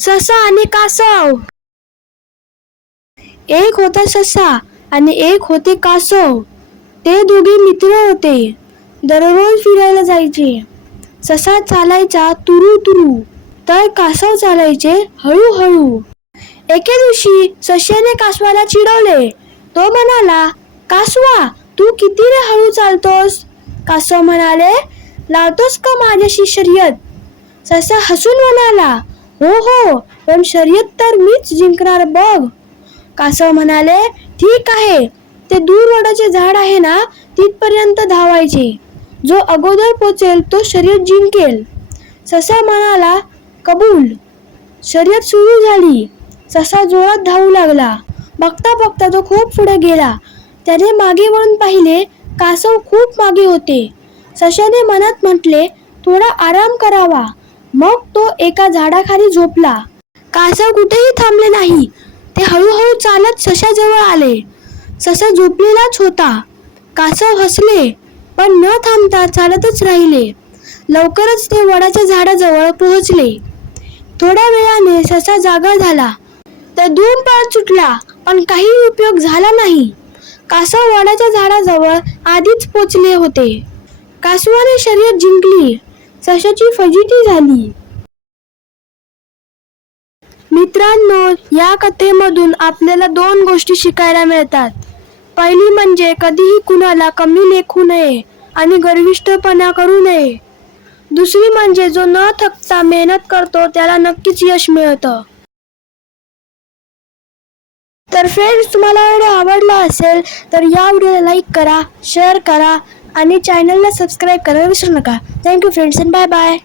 ससा आणि कासव. एक होता ससा आणि एक होते कासव. ते दोघे मित्र होते. दररोज फिरायला जायचे. ससा चालायचा तुरू तुरू तर कासव चालायचे हळूहळू एके दिवशी सश्याने कासवाला चिडवले. तो म्हणाला कासवा तू किती रे हळू चालतोस? कासव म्हणाले लावतोस का माझ्याशी शर्यत? ससा हसून म्हणाला हो हो पण शर्यत तर मीच जिंकणार बघ. कासव म्हणाले ठीक आहे. ते दूर वडाचे झाड आहे ना तिथपर्यंत धावायचे. जो अगोदर पोचेल तो शर्यत जिंकेल. ससा म्हणाला कबूल. शर्यत सुरू झाली. ससा जोरात धावू लागला. बघता बघता तो खूप पुढे गेला. त्याने मागे वळून पाहिले कासव खूप मागे होते. सशाने मनात म्हटले थोडा आराम करावा. मग एका झाडाखाली झोपला. कासव कुठेही थांबले नाही. ते हळूहळू चालत सशाजवळ आले. ससा झोपलेलाच होता. कासव हसले पण न थांबता चालतच राहिले. लवकरच ते वडाच्या झाडाजवळ पोहोचले. थोड्या वेळाने ससा जागा झाला. तर दोन पळत सुटला पण काही उपयोग झाला नाही. कासव वडाच्या झाडाजवळ आधीच पोचले होते. कासवाने शर्यत जिंकली. सशाची फजिती झाली. मित्रांनो या कथेमधून आपल्याला दोन गोष्टी शिकायला मिळतात. पहिली म्हणजे कधीही कुणाला कमी लेखू नये आणि गर्विष्ठपणा करू नये. दुसरी म्हणजे जो न थकता मेहनत करतो त्याला नक्कीच यश मिळतं. तर फ्रेंड्स तुम्हाला व्हिडिओ आवडला असेल तर या व्हिडिओला लाईक करा शेअर करा आणि चॅनलला सबस्क्राईब करायला विसरू नका. Thank you friends and bye bye